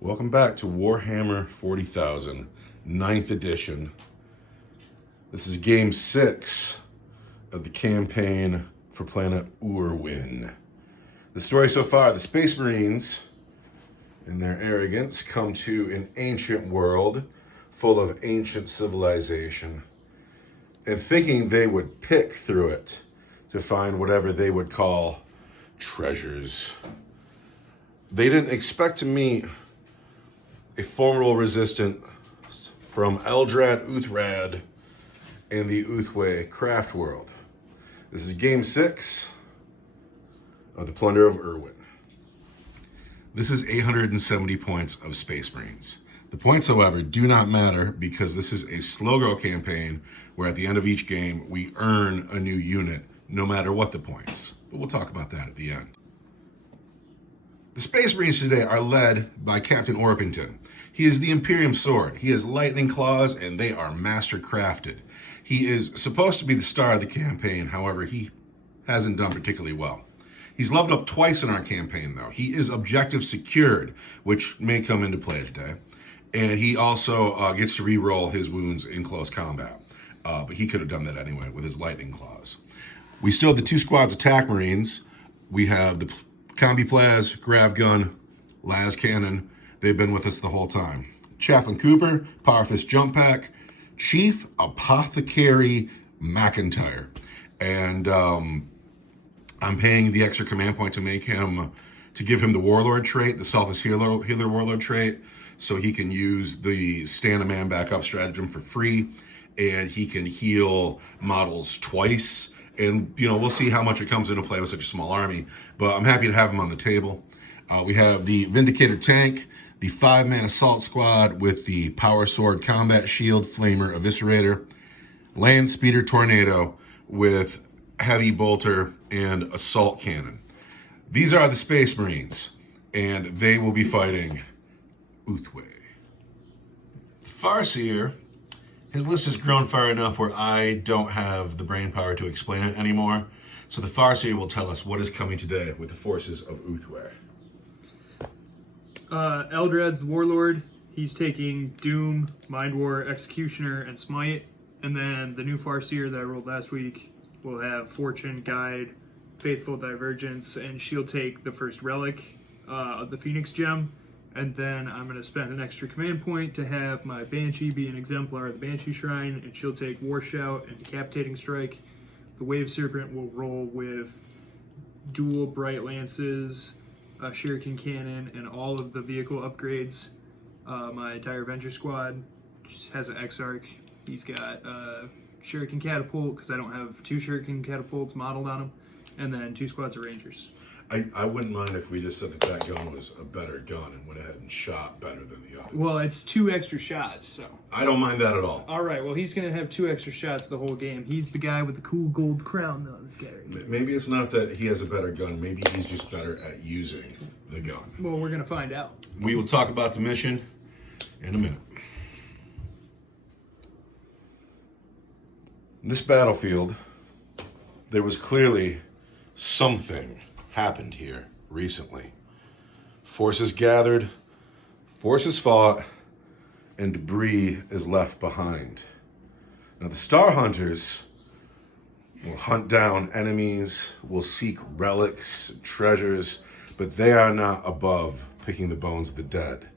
Welcome back to Warhammer 40,000, 9th edition. This is game 6 of the campaign for planet Ere'Wen. The story so far, the Space Marines, in their arrogance, come to an ancient world full of ancient civilization, and thinking they would pick through it to find whatever they would call treasures. They didn't expect to meet a formidable resistance from Eldrad Uthrad and the Uthway Craftworld. This is game 6 of the Plunder of Ere'Wen. This is 870 points of Space Marines. The points, however, do not matter because this is a slow grow campaign where at the end of each game we earn a new unit no matter what the points. But we'll talk about that at the end. The Space Marines today are led by Captain Orpington. He is the Imperium Sword. He has lightning claws and they are master crafted. He is supposed to be the star of the campaign, however, he hasn't done particularly well. He's leveled up twice in our campaign though. He is objective secured, which may come into play today. And he also gets to re-roll his wounds in close combat. But he could have done that anyway with his lightning claws. We still have the 2 squads attack Marines. We have the Combi Plaz, Grav Gun, Las Cannon. They've been with us the whole time. Chaplain Cooper, Power Fist Jump Pack, Chief Apothecary McIntyre. And I'm paying the extra command point to make him, to give him the Warlord trait, the Selfless Healer Warlord trait, so he can use the stand a man back up stratagem for free, and he can heal models twice. And, you know, we'll see how much it comes into play with such a small army, but I'm happy to have him on the table. We have the Vindicator Tank, the 5-man Assault Squad with the Power Sword Combat Shield, Flamer, Eviscerator, Land Speeder Tornado with Heavy Bolter and Assault Cannon. These are the Space Marines, and they will be fighting Uthway. Farseer, his list has grown far enough where I don't have the brain power to explain it anymore. So the Farseer will tell us what is coming today with the forces of Uthway. Eldrad's the Warlord. He's taking Doom, Mind War, Executioner, and Smite. And then the new Farseer that I rolled last week will have Fortune, Guide, Faithful Divergence, and she'll take the first relic of the Phoenix Gem. And then I'm going to spend an extra command point to have my Banshee be an exemplar of the Banshee Shrine, and she'll take War Shout and Decapitating Strike. The Wave Serpent will roll with dual Bright Lances, Shuriken Cannon, and all of the vehicle upgrades. My Dire Avenger Squad just has an Exarch. He's got Shuriken Catapult, because I don't have 2 Shuriken Catapults modeled on him, and then 2 squads of Rangers. I wouldn't mind if we just said that gun was a better gun and went ahead and shot better than the others. Well, it's 2 extra shots, so. I don't mind that at all. All right, well, he's going to have 2 extra shots the whole game. He's the guy with the cool gold crown, though, this guy. Maybe it's not that he has a better gun. Maybe he's just better at using the gun. Well, we're going to find out. We will talk about the mission in a minute. This battlefield, there was clearly something happened here recently. Forces gathered, forces fought, and debris is left behind. Now the Star Hunters will hunt down enemies, will seek relics, treasures, but they are not above picking the bones of the dead.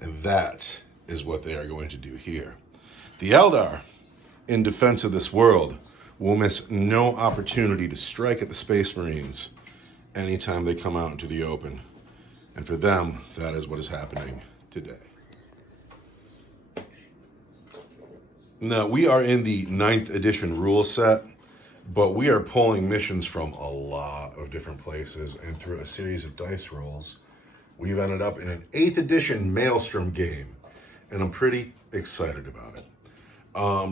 And that is what they are going to do here. The Eldar, in defense of this world, will miss no opportunity to strike at the Space Marines anytime they come out into the open. And for them, that is what is happening today. Now, we are in the 9th edition rule set, but we are pulling missions from a lot of different places, and through a series of dice rolls, we've ended up in an 8th edition Maelstrom game, and I'm pretty excited about it.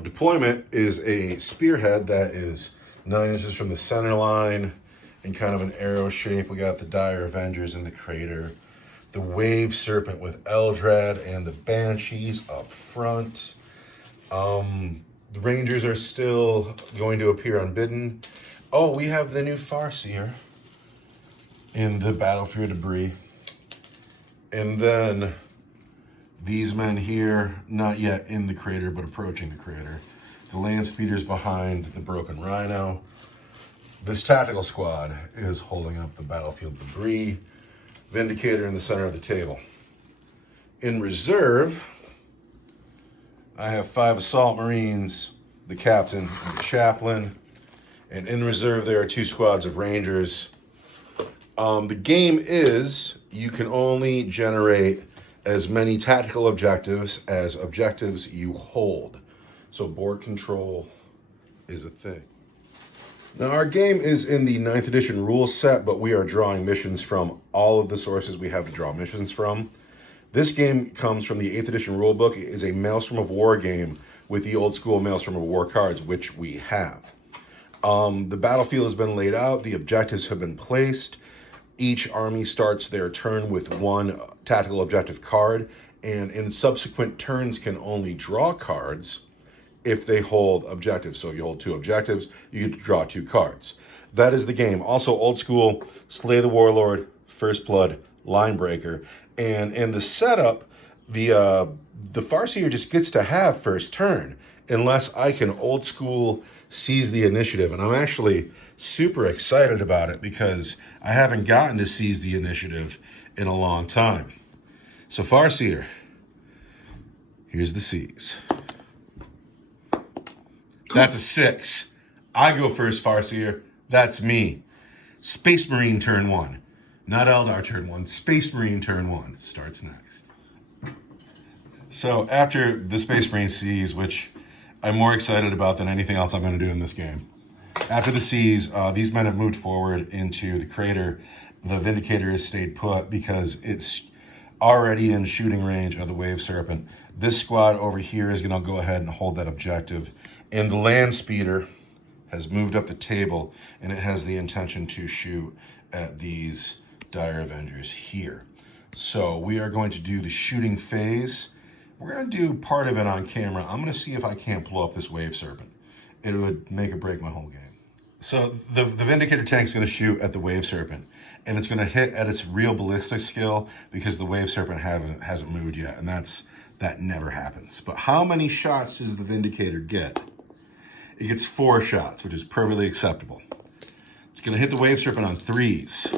Deployment is a spearhead that is 9 inches from the center line in kind of an arrow shape. We got the Dire Avengers in the crater, the Wave Serpent with Eldrad and the Banshees up front. The Rangers are still going to appear unbidden. Oh, we have the new Farseer in the battlefield debris. And then These men here, not yet in the crater, but approaching the crater. The land speeder's behind the broken rhino. This tactical squad is holding up the battlefield debris. Vindicator in the center of the table. In reserve, I have 5 assault marines, the captain and the chaplain. And in reserve, there are 2 squads of rangers. The game is, you can only generate as many tactical objectives as objectives you hold. So board control is a thing. Now, our game is in the 9th edition rules set, but we are drawing missions from all of the sources we have to draw missions from. This game comes from the 8th edition rulebook. It is a Maelstrom of War game with the old school Maelstrom of War cards, which we have. The battlefield has been laid out. The objectives have been placed. Each army starts their turn with 1 tactical objective card, and in subsequent turns can only draw cards if they hold objectives. So if you hold 2 objectives, you get to draw 2 cards. That is the game. Also old school, Slay the Warlord, First Blood, Line Breaker. And in the setup, the Farseer just gets to have first turn, unless I can old school seize the initiative. And I'm actually super excited about it because I haven't gotten to seize the initiative in a long time. So Farseer, here's the seize. That's a 6. I go first, Farseer. That's me. Space Marine turn 1. Not Eldar turn 1. Space Marine turn 1. It starts next. So after the Space Marine seize, which I'm more excited about than anything else I'm going to do in this game. After the seize, these men have moved forward into the crater. The Vindicator has stayed put because it's already in shooting range of the Wave Serpent. This squad over here is going to go ahead and hold that objective. And the land speeder has moved up the table, and it has the intention to shoot at these Dire Avengers here. So we are going to do the shooting phase. We're going to do part of it on camera. I'm going to see if I can't blow up this Wave Serpent. It would make or break my whole game. So the Vindicator tank is going to shoot at the Wave Serpent, and it's going to hit at its real ballistic skill because the Wave Serpent hasn't moved yet, and that never happens. But how many shots does the Vindicator get? It gets 4 shots, which is perfectly acceptable. It's going to hit the Wave Serpent on 3s,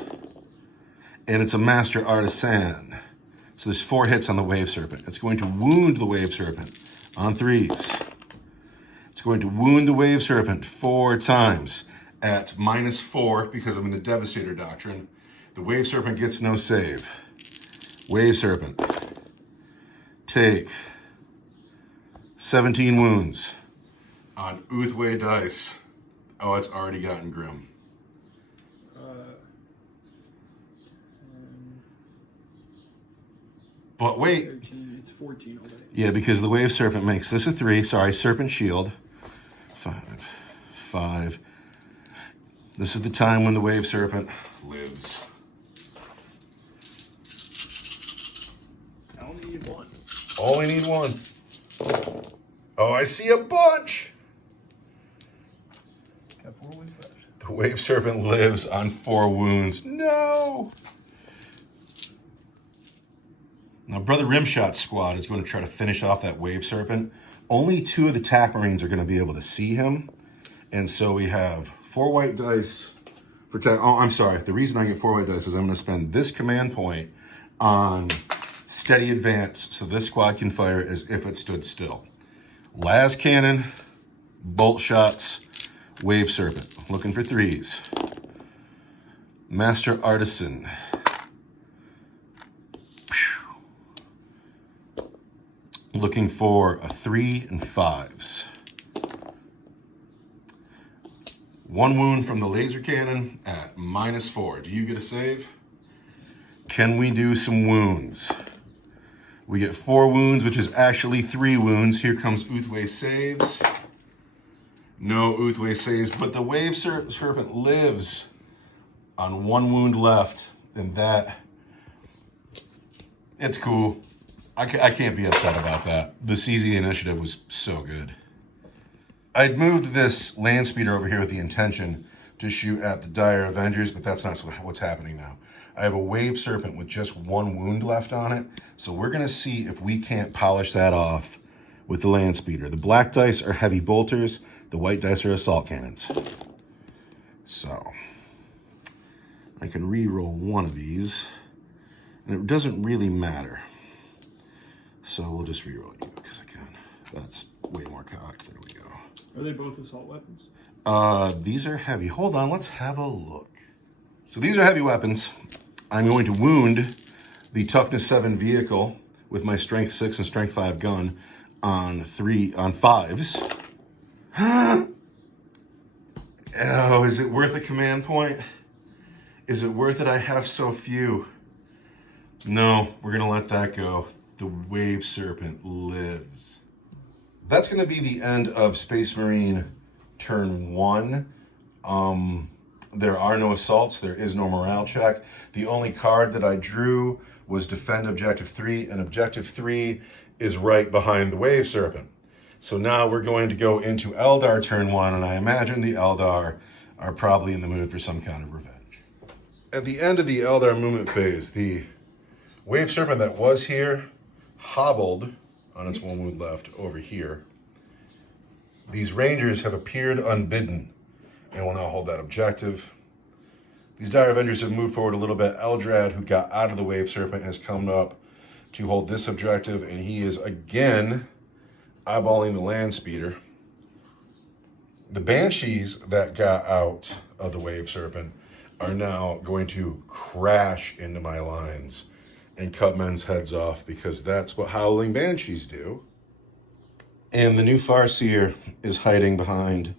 and it's a Master Artisan. So there's 4 hits on the Wave Serpent. It's going to wound the Wave Serpent on 3s. It's going to wound the Wave Serpent 4 times at -4 because I'm in the Devastator Doctrine. The Wave Serpent gets no save. Wave Serpent, take 17 wounds on Uthway dice. Oh, it's already gotten grim. But wait. 13, it's 14 already. Yeah, because the Wave Serpent makes this a 3. Sorry, Serpent Shield. 5. This is the time when the Wave Serpent lives. I only need 1. Only need 1. Oh, I see a bunch. Got 4 wounds left. The Wave Serpent lives on 4 wounds. No. Now, Brother Rimshot's squad is going to try to finish off that Wave Serpent. Only 2 of the TAC Marines are going to be able to see him. And so we have 4 white dice for TAC. Oh, I'm sorry. The reason I get 4 white dice is I'm going to spend this command point on steady advance so this squad can fire as if it stood still. Las Cannon, bolt shots, Wave Serpent. Looking for 3s. Master Artisan. Looking for a 3 and 5s. 1 wound from the laser cannon at -4. Do you get a save? Can we do some wounds? We get 4 wounds, which is actually 3 wounds. Here comes Uthway saves. No Uthway saves, but the Wave Serpent lives on 1 wound left, and it's cool. I can't be upset about that. The CZ initiative was so good. I'd moved this land speeder over here with the intention to shoot at the Dire Avengers, but that's not what's happening now. I have a Wave Serpent with just 1 wound left on it, so we're gonna see if we can't polish that off with the Land Speeder. The black dice are heavy bolters, the white dice are assault cannons. So, I can re-roll one of these, and it doesn't really matter. So we'll just re-roll you, because I can. That's way more cocked, there we go. Are they both assault weapons? These are heavy. Hold on, let's have a look. So these are heavy weapons. I'm going to wound the Toughness 7 vehicle with my Strength 6 and Strength 5 gun on 5s. Oh, is it worth a command point? Is it worth it? I have so few. No, we're gonna let that go. The Wave Serpent lives. That's gonna be the end of Space Marine Turn 1. There are no assaults, there is no morale check. The only card that I drew was Defend Objective 3, and Objective 3 is right behind the Wave Serpent. So now we're going to go into Eldar Turn 1, and I imagine the Eldar are probably in the mood for some kind of revenge. At the end of the Eldar movement phase, the Wave Serpent that was here hobbled on its 1 wound left over here. These Rangers have appeared unbidden and will now hold that objective. These Dire Avengers have moved forward a little bit. Eldrad, who got out of the Wave Serpent, has come up to hold this objective, and he is again eyeballing the Land Speeder. The Banshees that got out of the Wave Serpent are now going to crash into my lines and cut men's heads off, because that's what Howling Banshees do. And the new Farseer is hiding behind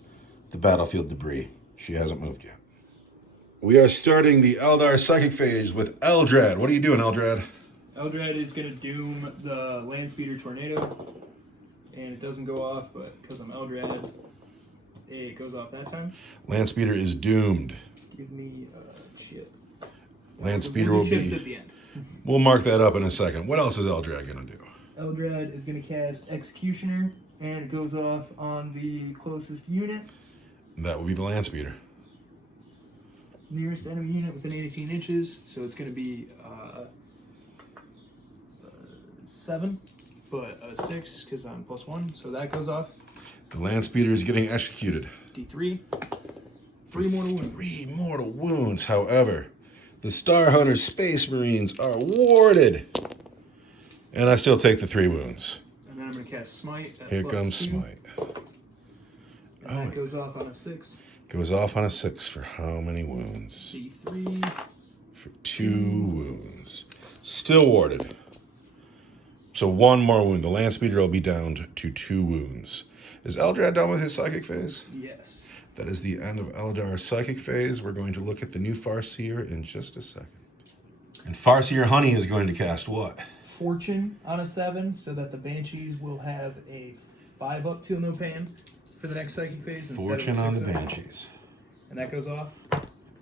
the battlefield debris. She hasn't moved yet. We are starting the Eldar Psychic phase with Eldrad. What are you doing, Eldrad? Eldrad is going to doom the Land Speeder Tornado, and it doesn't go off, but because I'm Eldrad, it goes off that time. Land Speeder is doomed. Give me shit. Land Speeder will chips be... at the end. We'll mark that up in a second. What else is Eldrad going to do? Eldrad is going to cast Executioner, and it goes off on the closest unit. That will be the Land Speeder. Nearest enemy unit within 18 inches, so it's going to be 7, but 6 because I'm +1, so that goes off. The Land Speeder is getting executed. D3. 3 mortal wounds. 3 mortal wounds. However, the Star Hunter Space Marines are warded. And I still take the 3 wounds. And then I'm going to cast Smite. Here comes +2. Smite. And that goes off on a 6. Goes off on a 6 for how many wounds? D3. For 2 wounds. Still warded. So 1 more wound. The Land Speeder will be down to 2 wounds. Is Eldrad done with his Psychic phase? Yes. That is the end of Eldar Psychic phase. We're going to look at the new Farseer in just a second. And Farseer Honey is going to cast what? Fortune on a 7, so that the Banshees will have a 5-up till no pan for the next Psychic phase. Fortune on the Banshees. And that goes off.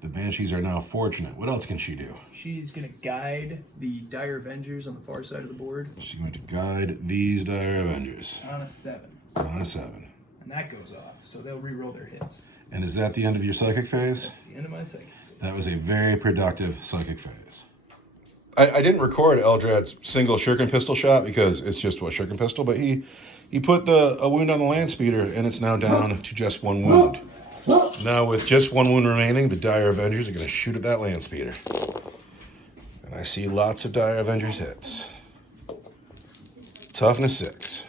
The Banshees are now fortunate. What else can she do? She's going to guide the Dire Avengers on the far side of the board. She's going to guide these Dire Avengers. On a 7. On a 7. And that goes off, so they'll re-roll their hits. And is that the end of your Psychic phase? That's the end of my Psychic phase. That was a very productive Psychic phase. I didn't record Eldrad's single shuriken pistol shot because it's just a shuriken pistol, but he put a wound on the Land Speeder, and it's now down to just 1 wound. Now with just 1 wound remaining, the Dire Avengers are going to shoot at that Land Speeder. And I see lots of Dire Avengers hits. Toughness 6.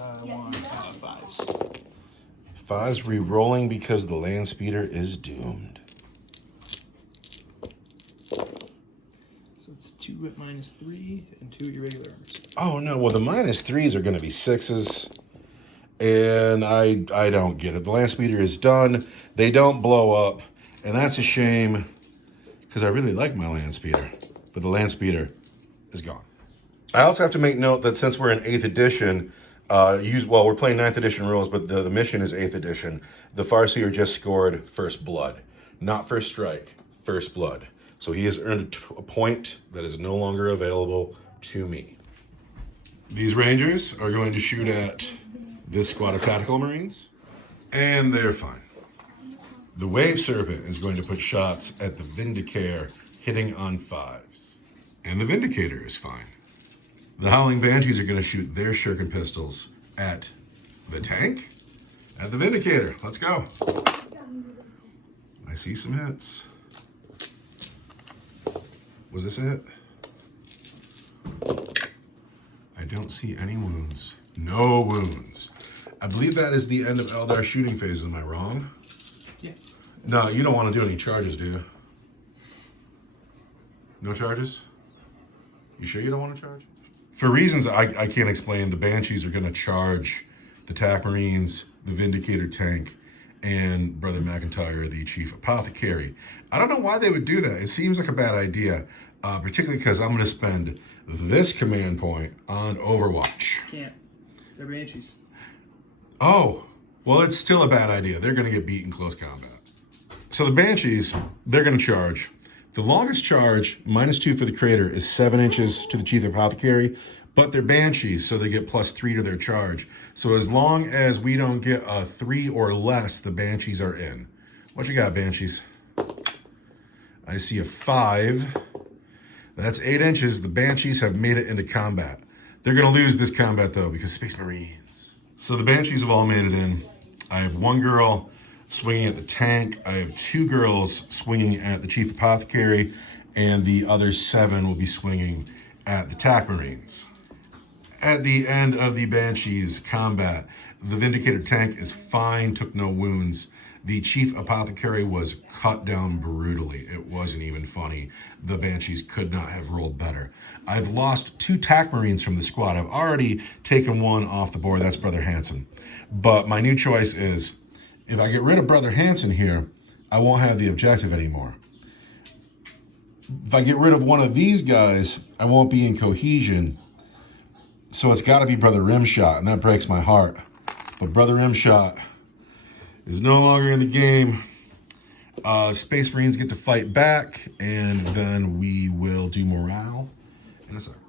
I want 5s. 5's re-rolling because the Land Speeder is doomed. So it's 2 at -3 and 2 at your regular armors. Oh no, well the -3s are going to be 6s. And I don't get it. The Land Speeder is done. They don't blow up. And that's a shame, because I really like my Land Speeder. But the Land Speeder is gone. I also have to make note that since we're in 8th edition, we're playing 9th edition rules, but the mission is 8th edition. The Farseer just scored First Blood. Not First Strike, First Blood. So he has earned a point that is no longer available to me. These Rangers are going to shoot at this squad of Tactical Marines, and they're fine. The Wave Serpent is going to put shots at the Vindicator, hitting on 5s. And the Vindicator is fine. The Howling Banshees are going to shoot their shuriken pistols at the tank, at the Vindicator. Let's go. I see some hits. Was this a hit? I don't see any wounds. No wounds. I believe that is the end of Eldar shooting phase. Am I wrong? Yeah. No, you don't want to do any charges, do you? No charges? You sure you don't want to charge? For reasons I can't explain, the Banshees are going to charge the TAC Marines, the Vindicator tank, and Brother McIntyre, the Chief Apothecary. I don't know why they would do that. It seems like a bad idea, particularly because I'm going to spend this command point on Overwatch. Can't. They're Banshees. Oh, well, it's still a bad idea. They're going to get beat in close combat. So the Banshees, they're going to charge. The longest charge, -2 for the Crater, is 7 inches to the Chief Apothecary, but they're Banshees, so they get +3 to their charge. So as long as we don't get a 3 or less, the Banshees are in. What you got, Banshees? I see a 5. That's 8 inches. The Banshees have made it into combat. They're going to lose this combat, though, because Space Marines. So the Banshees have all made it in. I have 1 girl swinging at the tank. I have 2 girls swinging at the Chief Apothecary, and the other 7 will be swinging at the TAC Marines. At the end of the Banshees combat, the Vindicator tank is fine, took no wounds. The Chief Apothecary was cut down brutally. It wasn't even funny. The Banshees could not have rolled better. I've lost 2 TAC Marines from the squad. I've already taken 1 off the board. That's Brother Hansen. But my new choice is, if I get rid of Brother Hansen here, I won't have the objective anymore. If I get rid of one of these guys, I won't be in cohesion. So it's got to be Brother Rimshot, and that breaks my heart. But Brother Rimshot is no longer in the game. Space Marines get to fight back, and then we will do morale in a second.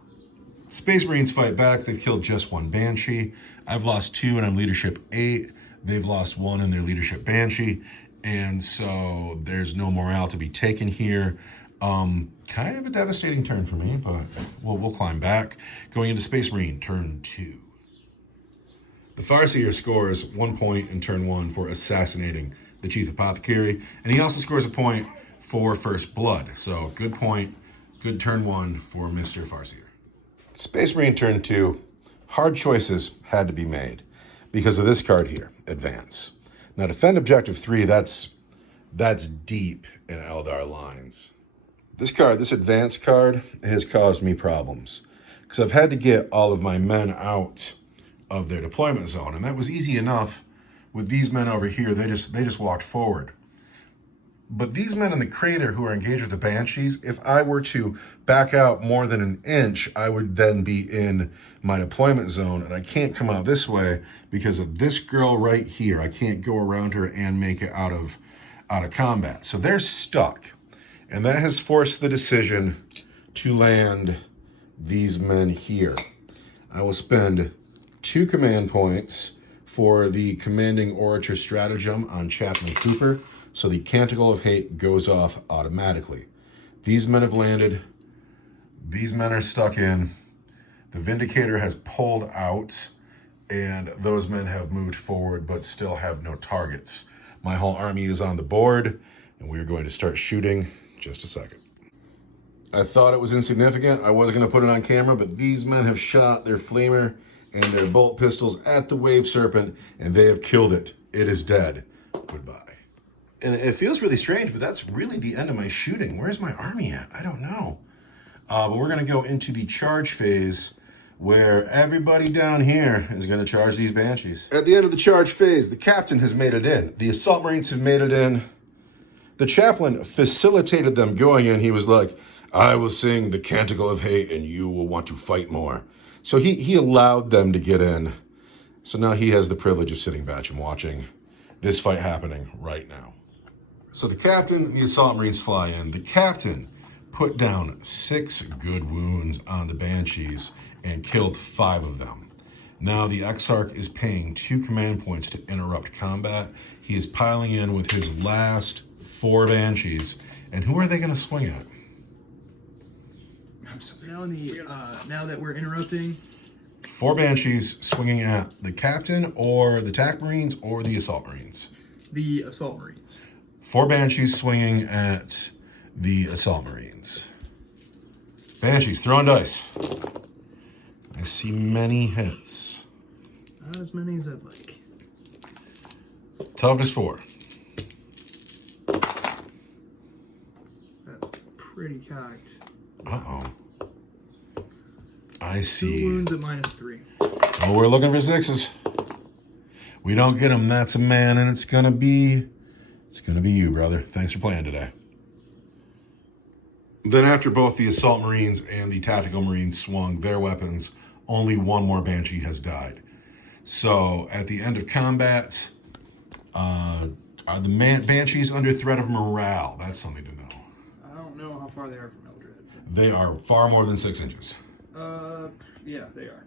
Space Marines fight back. They've killed just 1 Banshee. I've lost 2, and I'm leadership 8. They've lost 1 in their leadership Banshee, and so there's no morale to be taken here. Kind of a devastating turn for me, but we'll climb back. Going into Space Marine, turn 2. The Farseer scores 1 point in turn 1 for assassinating the Chief Apothecary, and he also scores a point for First Blood. So good point, good turn 1 for Mr. Farseer. Space Marine turn 2, hard choices had to be made because of this card here, Advance. Now defend objective 3, that's deep in Eldar lines. This card, this Advance card, has caused me problems because I've had to get all of my men out of their deployment zone, and that was easy enough with these men over here. They just walked forward. But these men in the Crater who are engaged with the Banshees, if I were to back out more than an inch, I would then be in my deployment zone, and I can't come out this way because of this girl right here. I can't go around her and make it out of combat. So they're stuck, and that has forced the decision to land these men here. I will spend 2 command points for the Commanding Orator Stratagem on Chaplain Cooper, so the Canticle of Hate goes off automatically. These men have landed. These men are stuck in. The Vindicator has pulled out, and those men have moved forward but still have no targets. My whole army is on the board, and we are going to start shooting in just a second. I thought it was insignificant. I wasn't going to put it on camera, but these men have shot their flamer and their bolt pistols at the Wave Serpent, and they have killed it. It is dead. Goodbye. And it feels really strange, but that's really the end of my shooting. Where's my army at? I don't know. But we're going to go into the charge phase where everybody down here is going to charge these Banshees. At the end of the charge phase, the captain has made it in. The Assault Marines have made it in. The chaplain facilitated them going in. He was like, I will sing the Canticle of Hate and you will want to fight more. So he allowed them to get in. So now he has the privilege of sitting back and watching this fight happening right now. So the captain and the Assault Marines fly in. The captain put down 6 good wounds on the Banshees and killed 5 of them. Now the Exarch is paying 2 command points to interrupt combat. He is piling in with his last 4 Banshees. And who are they going to swing at? So now that we're interrupting, 4 Banshees swinging at the Captain or the TAC Marines or the Assault Marines. the Assault Marines. 4 Banshees swinging at the Assault Marines. Banshees, throwing dice. I see many hits. Not as many as I'd like. Toughness 4. That's pretty cocked. Uh-oh. I 2 see. wounds at -3. Oh, we're looking for 6s. We don't get them. That's a man, and it's gonna be you, brother. Thanks for playing today. Then after both the Assault Marines and the Tactical Marines swung their weapons, only 1 more Banshee has died. So at the end of combat, are the Banshees under threat of morale? That's something to know. I don't know how far they are from Eldred. They are far more than 6 inches. Yeah, they are.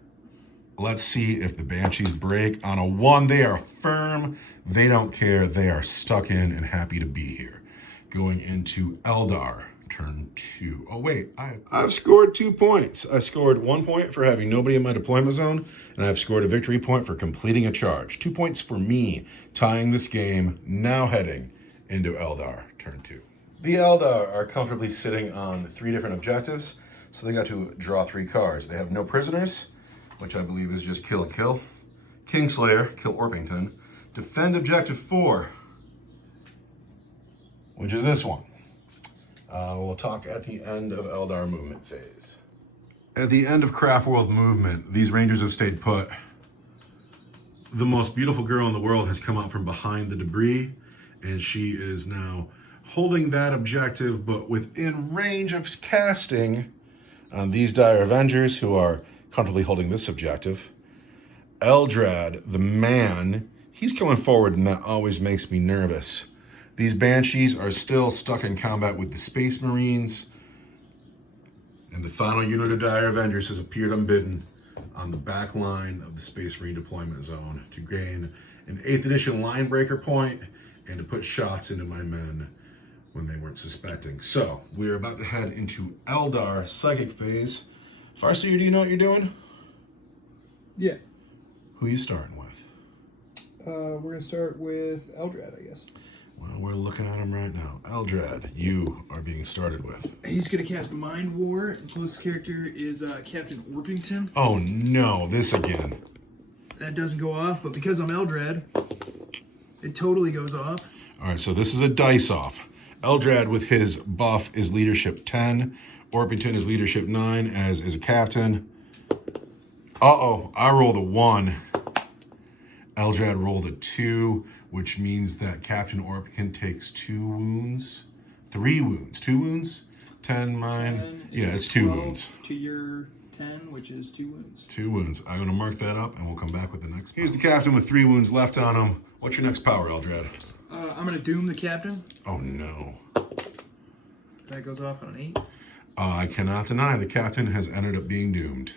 Let's see if the Banshees break. On a 1, they are firm. They don't care. They are stuck in and happy to be here. Going into Eldar, turn 2. Oh, wait. I've scored 2 points. I scored 1 point for having nobody in my deployment zone, and I've scored a victory point for completing a charge. 2 points for me, tying this game, now heading into Eldar, turn 2. The Eldar are comfortably sitting on 3 different objectives, so they got to draw 3 cards. They have no prisoners, which I believe is just kill and kill. Kingslayer, kill Orpington. Defend objective 4, which is this one. We'll talk at the end of Eldar movement phase. At the end of Craftworld movement, these Rangers have stayed put. The most beautiful girl in the world has come out from behind the debris, and she is now holding that objective, but within range of casting on these Dire Avengers, who are comfortably holding this objective. Eldrad, the man, he's coming forward, and that always makes me nervous. These Banshees are still stuck in combat with the Space Marines, and the final unit of Dire Avengers has appeared unbidden on the back line of the Space Marine deployment zone to gain an 8th edition line breaker point and to put shots into my men when they weren't suspecting. So, we are about to head into Eldar Psychic Phase. Farseer, do you know what you're doing? Yeah. Who are you starting with? We're going to start with Eldrad, I guess. Well, we're looking at him right now. Eldrad, you are being started with. He's going to cast Mind War. The closest character is Captain Orpington. Oh no, this again. That doesn't go off, but because I'm Eldrad, it totally goes off. Alright, so this is a dice off. Eldrad with his buff is leadership 10. Orpington is leadership 9, as is a captain. Uh-oh, I rolled a 1. Eldrad rolled a 2, which means that Captain Orpington takes 2 wounds. 3 wounds. 2 wounds? 10, mine. Yeah, it's 2 wounds. To your 10, which is 2 wounds. 2 wounds. I'm going to mark that up, and we'll come back with the next. Here's the captain with 3 wounds left on him. What's your next power, Eldrad? I'm going to doom the captain. Oh, no. That goes off on an 8. I cannot deny the captain has ended up being doomed.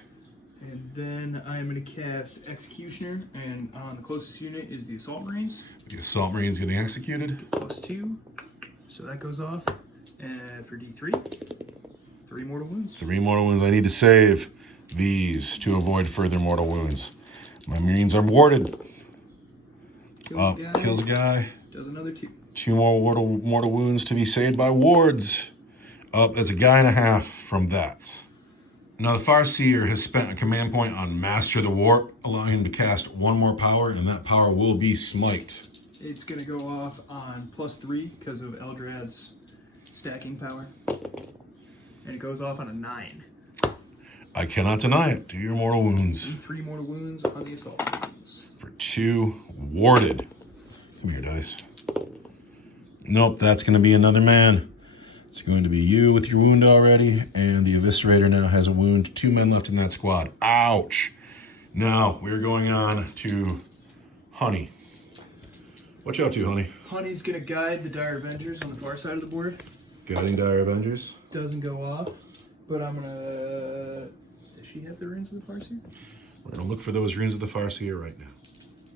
And then I'm going to cast Executioner, and on the closest unit is the Assault Marines. The Assault Marines getting executed. +2. So that goes off. And for D3, 3 mortal wounds. 3 mortal wounds. I need to save these to avoid further mortal wounds. My Marines are warded. Kills a guy. Does another 2. 2 more mortal wounds to be saved by wards. That's a guy and a half from that. Now the Farseer has spent a command point on Master the Warp, allowing him to cast 1 more power, and that power will be Smite. It's going to go off on +3 because of Eldrad's stacking power. And it goes off on a 9. I cannot deny it. Do your mortal wounds. 3 mortal wounds on the Assault Marines. For 2 warded. Come here, dice. Nope, that's going to be another man. It's going to be you with your wound already, and the Eviscerator now has a wound. 2 men left in that squad. Ouch! Now, we're going on to Honey. What you up to, Honey? Honey's going to guide the Dire Avengers on the far side of the board. Guiding Dire Avengers. Doesn't go off, but I'm going to... Does she have the runes of the Farseer? We're going to look for those runes of the Farseer right now.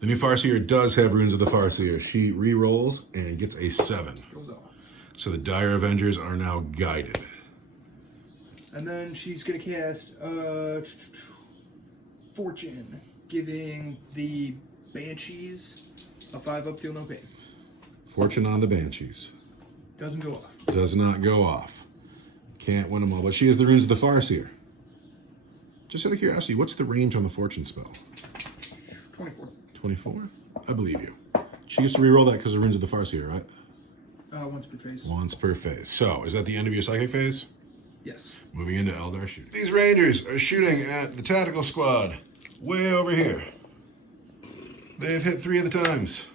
The new Farseer does have runes of the Farseer. She re-rolls and gets a 7. Goes off. So the Dire Avengers are now guided. And then she's going to cast Fortune, giving the Banshees a 5-up, feel no pain. Fortune on the Banshees. Doesn't go off. Does not go off. Can't win them all, but she has the runes of the Farseer. Just out of curiosity, what's the range on the Fortune spell? 24. 24? I believe you. She gets to reroll that because of the runes of the Farseer, right? Once per phase. Once per phase. So, is that the end of your psychic phase? Yes. Moving into Eldar shooting. These Rangers are shooting at the tactical squad way over here. They've hit 3 of the times.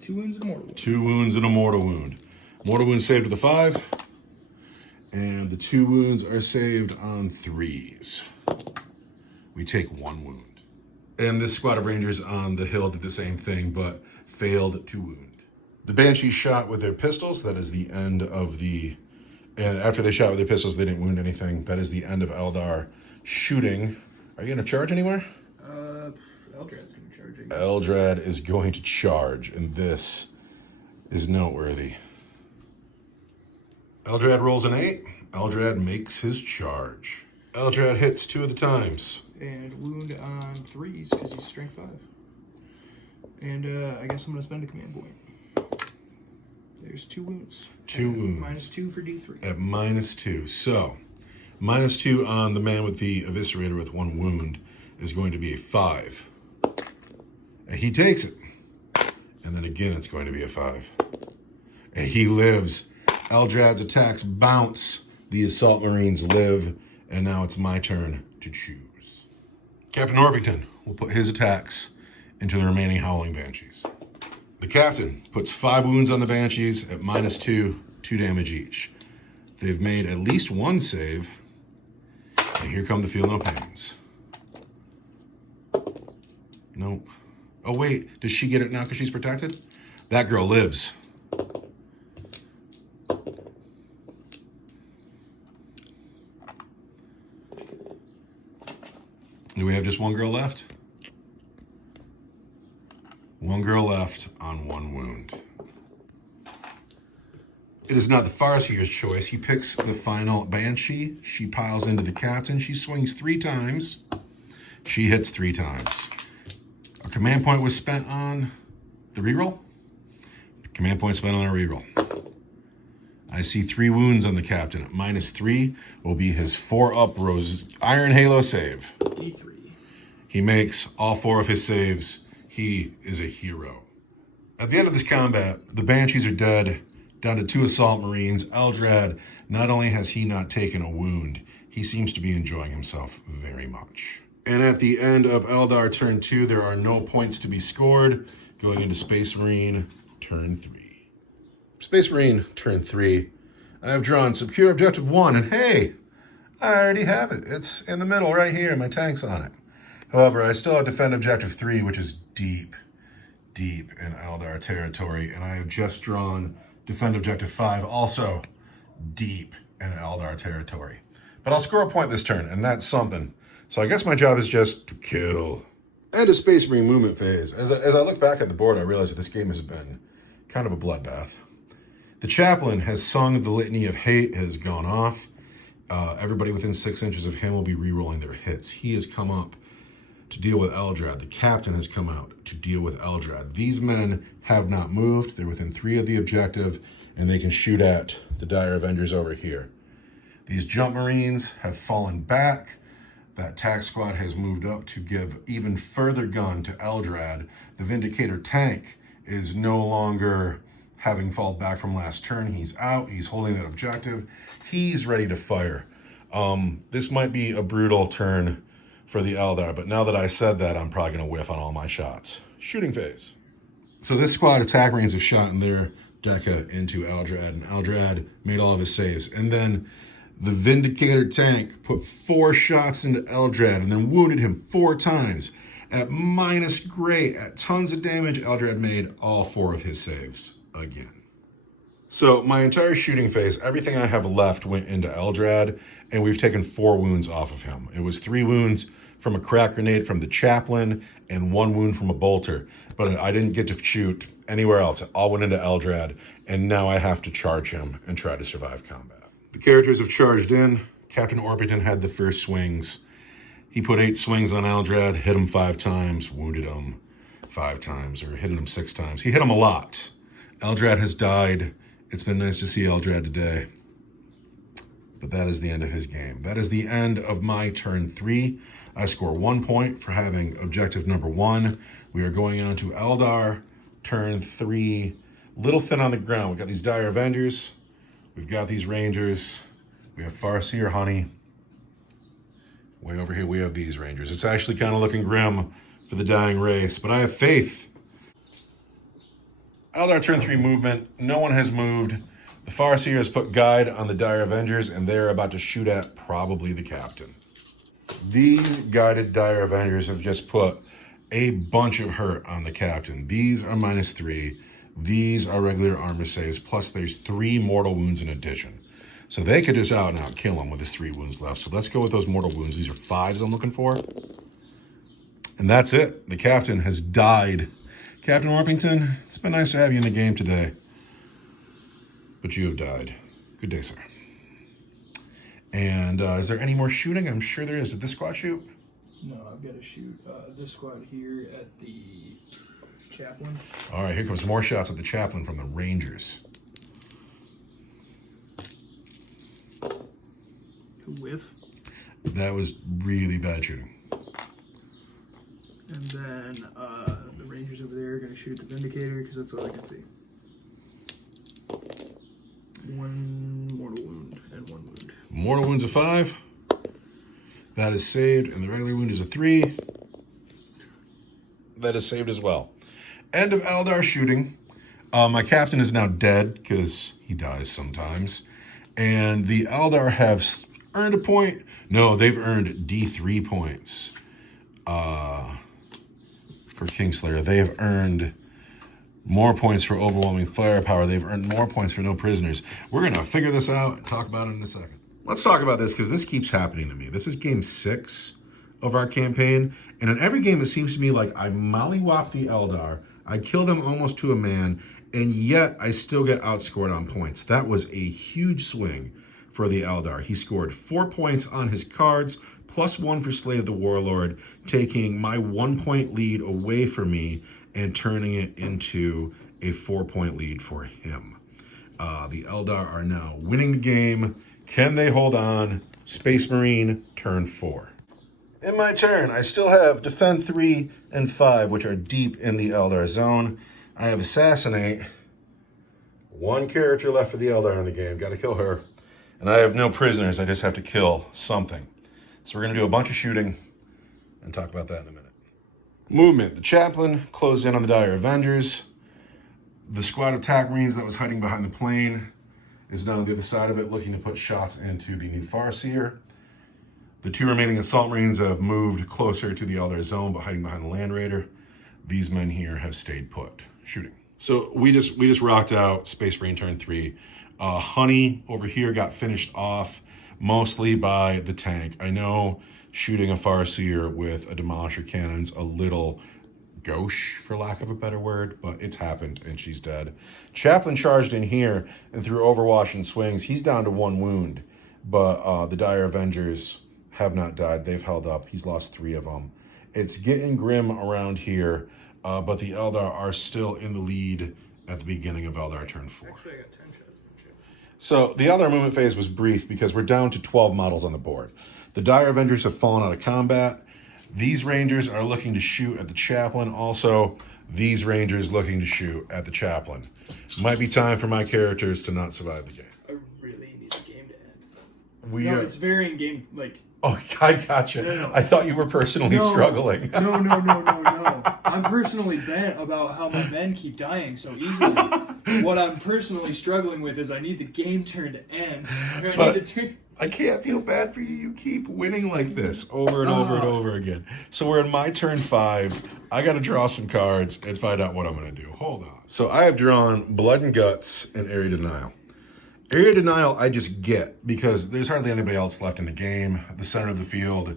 2 wounds and a mortal wound. 2 wounds and a mortal wound. Mortal wound saved with a 5. And the 2 wounds are saved on 3s. We take 1 wound. And this squad of Rangers on the hill did the same thing, but failed to wound. The Banshees shot with their pistols. That is the end of the... And after they shot with their pistols, they didn't wound anything. That is the end of Eldar shooting. Are you going to charge anywhere? Eldrad's going to charge. Eldrad is going to charge, and this is noteworthy. Eldrad rolls an 8. Eldrad makes his charge. Eldrad hits 2 of the times. And wound on 3s because he's strength 5. And I guess I'm going to spend a command point. There's 2 wounds. 2 wounds. Minus 2 for D3. At -2. So, -2 on the man with the Eviscerator with 1 wound is going to be a 5. And he takes it. And then again, it's going to be a 5. And he lives. Eldrad's attacks bounce. The Assault Marines live. And now it's my turn to choose. Captain Orpington will put his attacks into the remaining Howling Banshees. The Captain puts 5 wounds on the Banshees at -2, 2 damage each. They've made at least 1 save. And here come the Feel No Pains. Nope. Oh wait, does she get it now because she's protected? That girl lives. Do we have just 1 girl left? 1 girl left on 1 wound. It is not the Farseer's choice. He picks the final Banshee. She piles into the Captain. She swings 3 times. She hits 3 times. A command point was spent on the reroll. Command point spent on a reroll. I see 3 wounds on the Captain. At -3 will be his 4-up Iron Halo save. D3. He makes all 4 of his saves. He is a hero. At the end of this combat, the Banshees are dead, down to 2 Assault Marines. Eldrad, not only has he not taken a wound, he seems to be enjoying himself very much. And at the end of Eldar Turn 2, there are no points to be scored. Going into Space Marine Turn 3. Space Marine Turn 3. I have drawn Secure Objective 1, and hey, I already have it. It's in the middle right here, my tank's on it. However, I still have Defend Objective 3, which is deep in Eldar territory, and I have just drawn Defend Objective 5, also deep in Eldar territory. But I'll score a point this turn, and that's something. So I guess my job is just to kill. And a Space Marine movement phase. As I look back at the board, I realize that this game has been kind of a bloodbath. The Chaplain has sung the Litany of Hate, has gone off. Everybody within 6 inches of him will be re-rolling their hits. He has come up to deal with Eldrad. The Captain has come out to deal with Eldrad. These men have not moved. They're within 3 of the objective, and they can shoot at the Dire Avengers over here. These Jump Marines have fallen back. That tac squad has moved up to give even further gun to Eldrad. The Vindicator tank is no longer having fallen back from last turn. He's out. He's holding that objective. He's ready to fire. This might be a brutal turn for the Eldar, but now that I said that, I'm probably going to whiff on all my shots. Shooting phase. So this squad of Tac Marines have shot in their Deca into Eldrad, and Eldrad made all of his saves. And then the Vindicator tank put 4 shots into Eldrad and then wounded him 4 times. At -great, at tons of damage, Eldrad made all 4 of his saves again. So my entire shooting phase, everything I have left went into Eldrad, and we've taken 4 wounds off of him. It was 3 wounds from a crack grenade from the chaplain and 1 wound from a bolter. But I didn't get to shoot anywhere else. It all went into Eldrad, and now I have to charge him and try to survive combat. The characters have charged in. Captain Orpington had the first swings. He put 8 swings on Eldrad, hit him 5 times, wounded him 5 times, or hit him 6 times. He hit him a lot. Eldrad has died. It's been nice to see Eldrad today. But that is the end of his game. That is the end of my turn 3. I score 1 point for having objective number 1. We are going on to Eldar, turn 3. Little thin on the ground. We've got these Dire Avengers. We've got these Rangers. We have Farseer Honey. Way over here we have these Rangers. It's actually kind of looking grim for the dying race, but I have faith. Eldar turn 3 movement. No one has moved. The Farseer has put guide on the Dire Avengers, and they're about to shoot at probably the captain. These guided Dire Avengers have just put a bunch of hurt on the captain. These are -3. These are regular armor saves, plus there's 3 mortal wounds in addition. So they could just out and out kill him with his 3 wounds left. So let's go with those mortal wounds. These are 5s I'm looking for. And that's it. The captain has died. Captain Orpington, it's been nice to have you in the game today. But you have died. Good day, sir. And is there any more shooting? I'm sure there is. Did this squad shoot? No, I've got to shoot this squad here at the chaplain. All right, here comes more shots at the chaplain from the Rangers. Whiff. That was really bad shooting. And then the Rangers over there are going to shoot at the Vindicator because that's all I can see. 1 mortal wound and 1 wound. Mortal wound's a 5. That is saved, and the regular wound is a 3. That is saved as well. End of Eldar shooting. My captain is now dead because he dies sometimes. And the Eldar have earned a point. No, they've earned D3 points for Kingslayer. They have earned more points for overwhelming firepower. They've earned more points for no prisoners. We're going to figure this out and talk about it in a second. Let's talk about this because this keeps happening to me. This is game 6 of our campaign. And in every game, it seems to me like I mollywop the Eldar. I kill them almost to a man. And yet I still get outscored on points. That was a huge swing for the Eldar. He scored 4 points on his cards, plus 1 for Slay of the Warlord, taking my 1-point lead away from me and turning it into a 4-point lead for him. The Eldar are now winning the game. Can they hold on? Space Marine, turn 4. In my turn, I still have Defend 3 and 5, which are deep in the Eldar zone. I have Assassinate. 1 character left for the Eldar in the game. Got to kill her. And I have no prisoners. I just have to kill something. So we're going to do a bunch of shooting and talk about that in a minute. Movement. The chaplain closed in on the Dire Avengers. The squad of attack Marines that was hiding behind the plane is now on the other side of it, looking to put shots into the new Farseer. The 2 remaining Assault Marines have moved closer to the Eldar zone, but hiding behind the Land Raider. These men here have stayed put, shooting. So we just rocked out Space Marine turn 3. Honey over here got finished off mostly by the tank. I know shooting a Farseer with a Demolisher cannon's a little gauche, for lack of a better word, but it's happened, and she's dead. Chaplain charged in here and threw Overwash and swings. He's down to 1 wound, but the Dire Avengers have not died. They've held up. He's lost 3 of them. It's getting grim around here, but the Eldar are still in the lead at the beginning of Eldar turn 4. Actually, I got 10 shots. So the Eldar movement phase was brief because we're down to 12 models on the board. The Dire Avengers have fallen out of combat. These Rangers are looking to shoot at the Chaplain. Also, these Rangers looking to shoot at the Chaplain. Might be time for my characters to not survive the game. I really need the game to end. We No, are... it's varying game, like... Oh, I gotcha. No. I thought you were personally struggling. No. I'm personally bent about how my men keep dying so easily. What I'm personally struggling with is I need the game turn to end. I can't feel bad for you. You keep winning like this over and over and over again. So we're in my turn 5. I got to draw some cards and find out what I'm going to do. Hold on. So I have drawn Blood and Guts and Area Denial. Area Denial I just get because there's hardly anybody else left in the game. The center of the field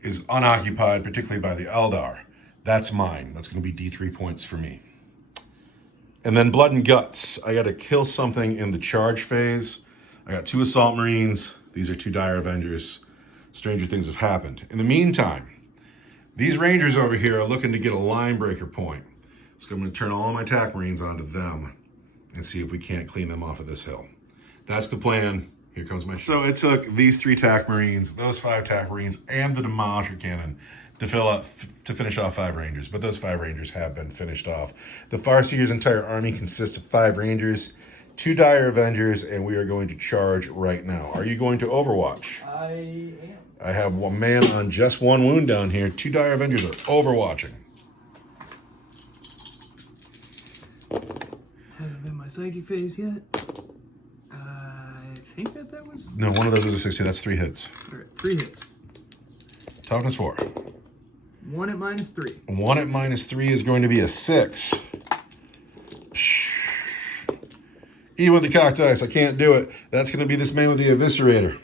is unoccupied, particularly by the Eldar. That's mine. That's going to be D3 points for me. And then Blood and Guts. I got to kill something in the charge phase. I got 2 Assault Marines. These are 2 Dire Avengers. Stranger things have happened. In the meantime, these Rangers over here are looking to get a line breaker point. So I'm going to turn all of my attack Marines onto them and see if we can't clean them off of this hill. That's the plan. Here comes my... So it took these 3 attack Marines, those 5 attack Marines, and the Demolisher Cannon to finish off 5 Rangers. But those 5 Rangers have been finished off. The Farseer's entire army consists of 5 Rangers, 2 Dire Avengers, and we are going to charge right now. Are you going to Overwatch? I am. I have one man on just 1 wound down here. 2 Dire Avengers are Overwatching. Hasn't been my psychic phase yet. I think that was... No, one of those was a 6-2. That's 3 hits. All right, 3 hits. Toughness 4. 1 at -3. 1 at -3 is going to be a 6. Even with the cocked dice, I can't do it. That's going to be this man with the Eviscerator.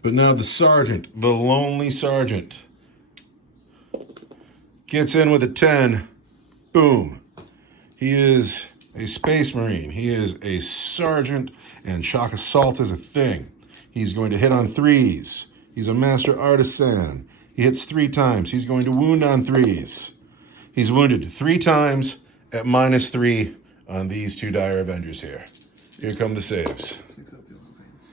But now the Sergeant, the lonely Sergeant, gets in with a 10. Boom. He is a Space Marine. He is a Sergeant, and Shock Assault is a thing. He's going to hit on 3s. He's a Master Artisan. He hits 3 times. He's going to wound on 3s. He's wounded 3 times at -3 on these 2 Dire Avengers here. Here come the saves. 6 up, feel no pains.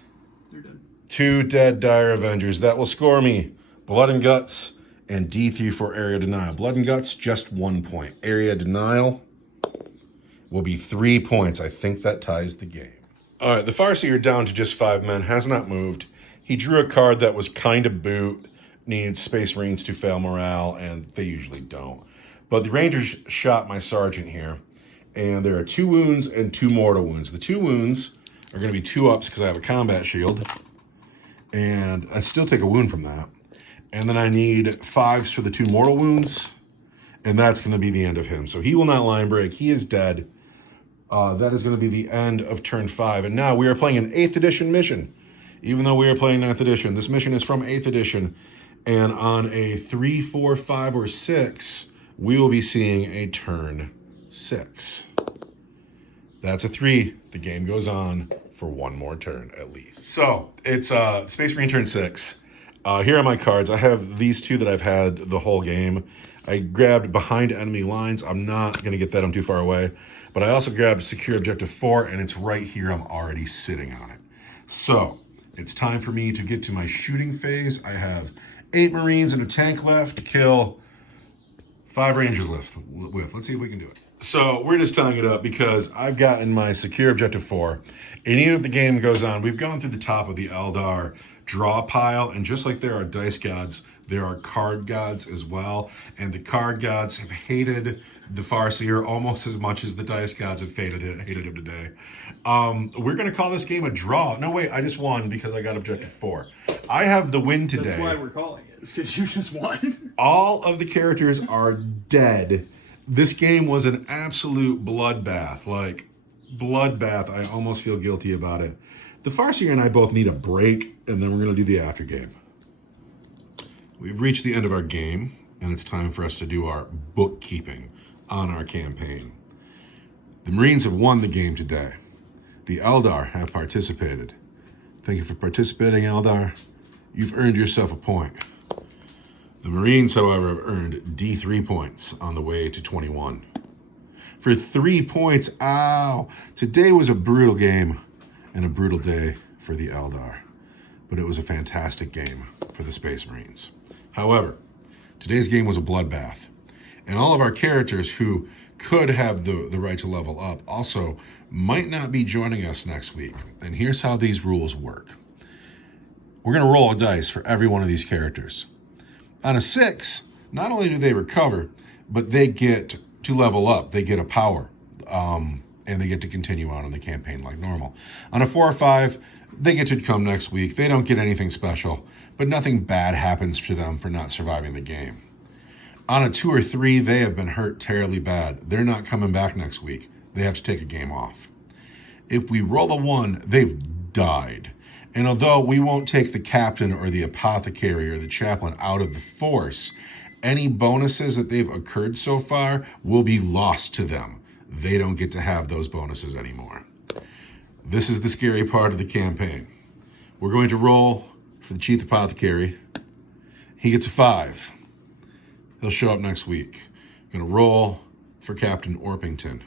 They're dead. 2 dead Dire Avengers. That will score me Blood and Guts and D3 for Area Denial. Blood and Guts, just 1 point. Area Denial will be 3 points. I think that ties the game. All right, the Farseer down to just 5 men, has not moved. He drew a card that was kind of boot, needs Space Marines to fail morale, and they usually don't. But the Rangers shot my Sergeant here, and there are 2 wounds and 2 mortal wounds. The 2 wounds are going to be 2 ups because I have a combat shield, and I still take a wound from that. And then I need 5s for the 2 mortal wounds, and that's going to be the end of him. So he will not line break. He is dead. That is going to be the end of turn 5. And now we are playing an 8th edition mission. Even though we are playing 9th edition, this mission is from 8th edition. And on a 3, 4, 5, or 6, we will be seeing a turn 6. That's a 3. The game goes on for 1 more turn at least. So it's Space Marine turn 6. Here are my cards. I have these 2 that I've had the whole game. I grabbed Behind Enemy Lines. I'm not going to get that. I'm too far away. But I also grabbed Secure Objective 4, and it's right here. I'm already sitting on it. So it's time for me to get to my shooting phase. I have 8 Marines and a tank left to kill 5 Rangers left with. Let's see if we can do it. So we're just tying it up because I've gotten my Secure Objective 4. And even if the game goes on, we've gone through the top of the Eldar draw pile. And just like there are dice gods, there are card gods as well. And the card gods have hated the Farseer almost as much as the dice gods have hated him today. We're going to call this game a draw. No, wait, I just won because I got Objective 4. I have the win today. That's why we're calling it. It's because you just won. All of the characters are dead. This game was an absolute bloodbath. Like, bloodbath. I almost feel guilty about it. The Farseer and I both need a break, and then we're going to do the after game. We've reached the end of our game, and it's time for us to do our bookkeeping on our campaign. The Marines have won the game today. The Eldar have participated. Thank you for participating, Eldar. You've earned yourself a point. The Marines, however, have earned D3 points on the way to 21. For 3 points, ow! Today was a brutal game and a brutal day for the Eldar, but it was a fantastic game for the Space Marines. However, today's game was a bloodbath, and all of our characters who could have the right to level up also might not be joining us next week. And here's how these rules work. We're going to roll a dice for every one of these characters. On a 6, not only do they recover, but they get to level up. They get a power, and they get to continue on in the campaign like normal. On a 4 or 5, They get to come next week. They don't get anything special, but nothing bad happens to them for not surviving the game. On a 2 or 3, they have been hurt terribly bad. They're not coming back next week. They have to take a game off. If we roll a 1, they've died. And although we won't take the captain or the apothecary or the chaplain out of the force, any bonuses that they've occurred so far will be lost to them. They don't get to have those bonuses anymore. This is the scary part of the campaign. We're going to roll for the Chief Apothecary. He gets a 5. He'll show up next week. Going to roll for Captain Orpington.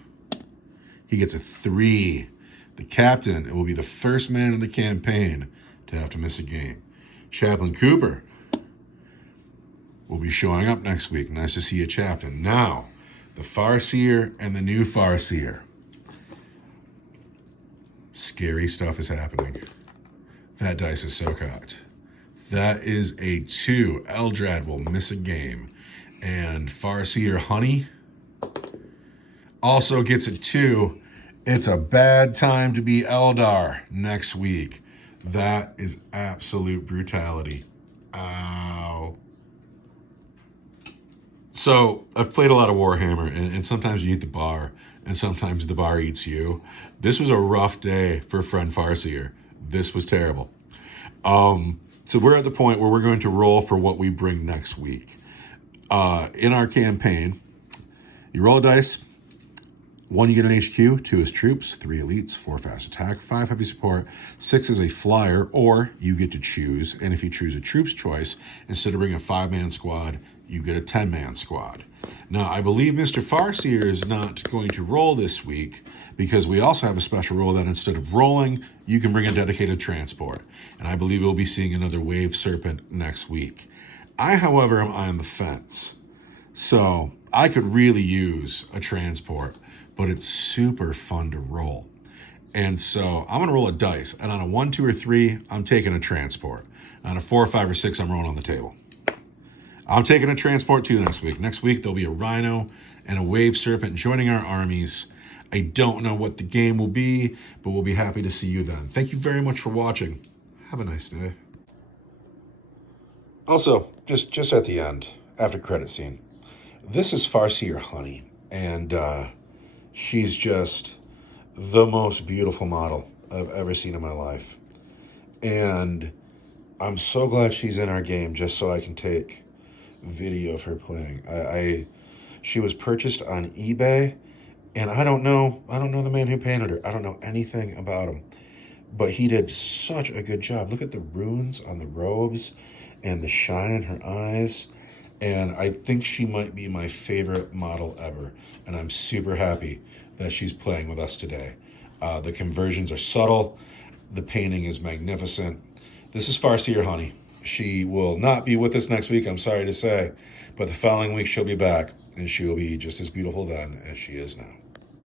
He gets a 3. The captain will be the first man in the campaign to have to miss a game. Chaplain Cooper will be showing up next week. Nice to see you, Chaplain. Now, the Farseer and the new Farseer. Scary stuff is happening. That dice is so cocked. That is a 2. Eldrad will miss a game. And Farseer Honey also gets a 2. It's a bad time to be Eldar next week. That is absolute brutality. Ow. So I've played a lot of Warhammer, and sometimes you eat the bar, and sometimes the bar eats you. This was a rough day for friend Farseer. This was terrible. So we're at the point where we're going to roll for what we bring next week. In our campaign, you roll a dice. 1, you get an HQ, 2 is troops, 3 elites, 4 fast attack, 5 heavy support, 6 is a flyer, or you get to choose. And if you choose a troops choice, instead of bringing a 5-man squad, you get a 10-man squad. Now, I believe Mr. Farseer is not going to roll this week because we also have a special rule that instead of rolling, you can bring a dedicated transport. And I believe we'll be seeing another Wave Serpent next week. I, however, am on the fence. So I could really use a transport, but it's super fun to roll. And so I'm going to roll a dice. And on a 1, 2, or 3, I'm taking a transport. On a 4, 5, or 6, I'm rolling on the table. I'm taking a transport too next week. Next week, there'll be a Rhino and a Wave Serpent joining our armies. I don't know what the game will be, but we'll be happy to see you then. Thank you very much for watching. Have a nice day. Also, just at the end, after credit scene, this is Farseer Honey, and she's just the most beautiful model I've ever seen in my life. And I'm so glad she's in our game just so I can take video of her playing. She was purchased on eBay, and I don't know the man who painted her. I don't know anything about him, but he did such a good job. Look at the runes on the robes and the shine in her eyes. And I think she might be my favorite model ever. And I'm super happy that she's playing with us today. The conversions are subtle. The painting is magnificent. This is Farseer Honey. She will not be with us next week, I'm sorry to say. But the following week she'll be back. And she will be just as beautiful then as she is now.